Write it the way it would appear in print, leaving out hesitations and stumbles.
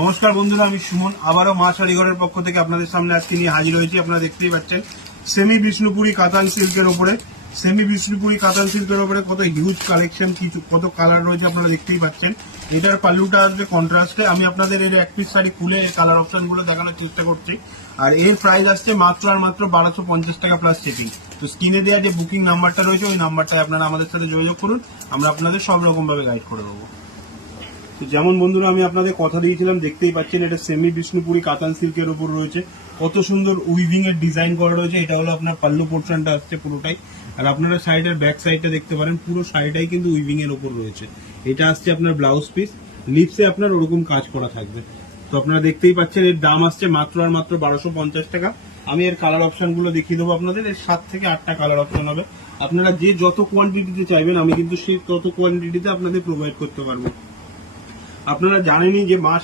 নমস্কার বন্ধুরা, আমি সুমন আবারও মা শাড়িঘরের পক্ষ থেকে আপনাদের সামনে আজকে নিয়ে হাজির হয়েছি। আপনারা দেখতেই পাচ্ছেন সেমি বিষ্ণুপুরি কাতান সিল্কের ওপরে কত হিউজ কালেকশন, কিছু কত কালার রয়েছে আপনারা দেখতেই পাচ্ছেন। এটার পাল্লুটা আসবে কন্ট্রাস্টে। আমি আপনাদের এর এক পিস শাড়ি খুলে কালার অপশন গুলো দেখানোর চেষ্টা করছি। আর এর প্রাইস আসছে মাত্র আর মাত্র 1250 টাকা প্লাস শিপিং। তো স্ক্রিনে দেওয়া যে বুকিং নাম্বারটা রয়েছে ওই নাম্বারটায় আপনারা আমাদের সাথে যোগাযোগ করুন, আমরা আপনাদের সব রকম ভাবে গাইড করে দেবো। যেমন বন্ধুরা আমি আপনাদের কথা দিয়েছিলাম, দেখতেই পাচ্ছেন এটা সেমি বিষ্ণুপুরি কাতান সিল্কের উপর রয়েছে। কত সুন্দর উইভিং এর ডিজাইন করা রয়েছে। এটা হলো আপনার পাল্লু পোর্শনটা আসছে পুরোটাই। আর আপনারা সাইডের ব্যাক সাইডটা দেখতে পারেন, পুরো শাড়িটাই কিন্তু উইভিং এর উপর রয়েছে। এটা আসছে আপনার ব্লাউজ পিস, লিপসে আপনার ওরকম কাজ করা থাকবে। তো আপনারা দেখতেই পাচ্ছেন এর দাম আসছে মাত্র আর মাত্র 1250 টাকা। আমি এর কালার অপশন গুলো দেখিয়ে দেবো আপনাদের। এর 7 থেকে 8টা কালার অপশন হবে। আপনারা যে যত কোয়ান্টিটিতে চাইবেন আমি কিন্তু সেই তত কোয়ান্টিটিতে আপনাদের প্রোভাইড করতে পারবো। আপনারা জানেনই যে মা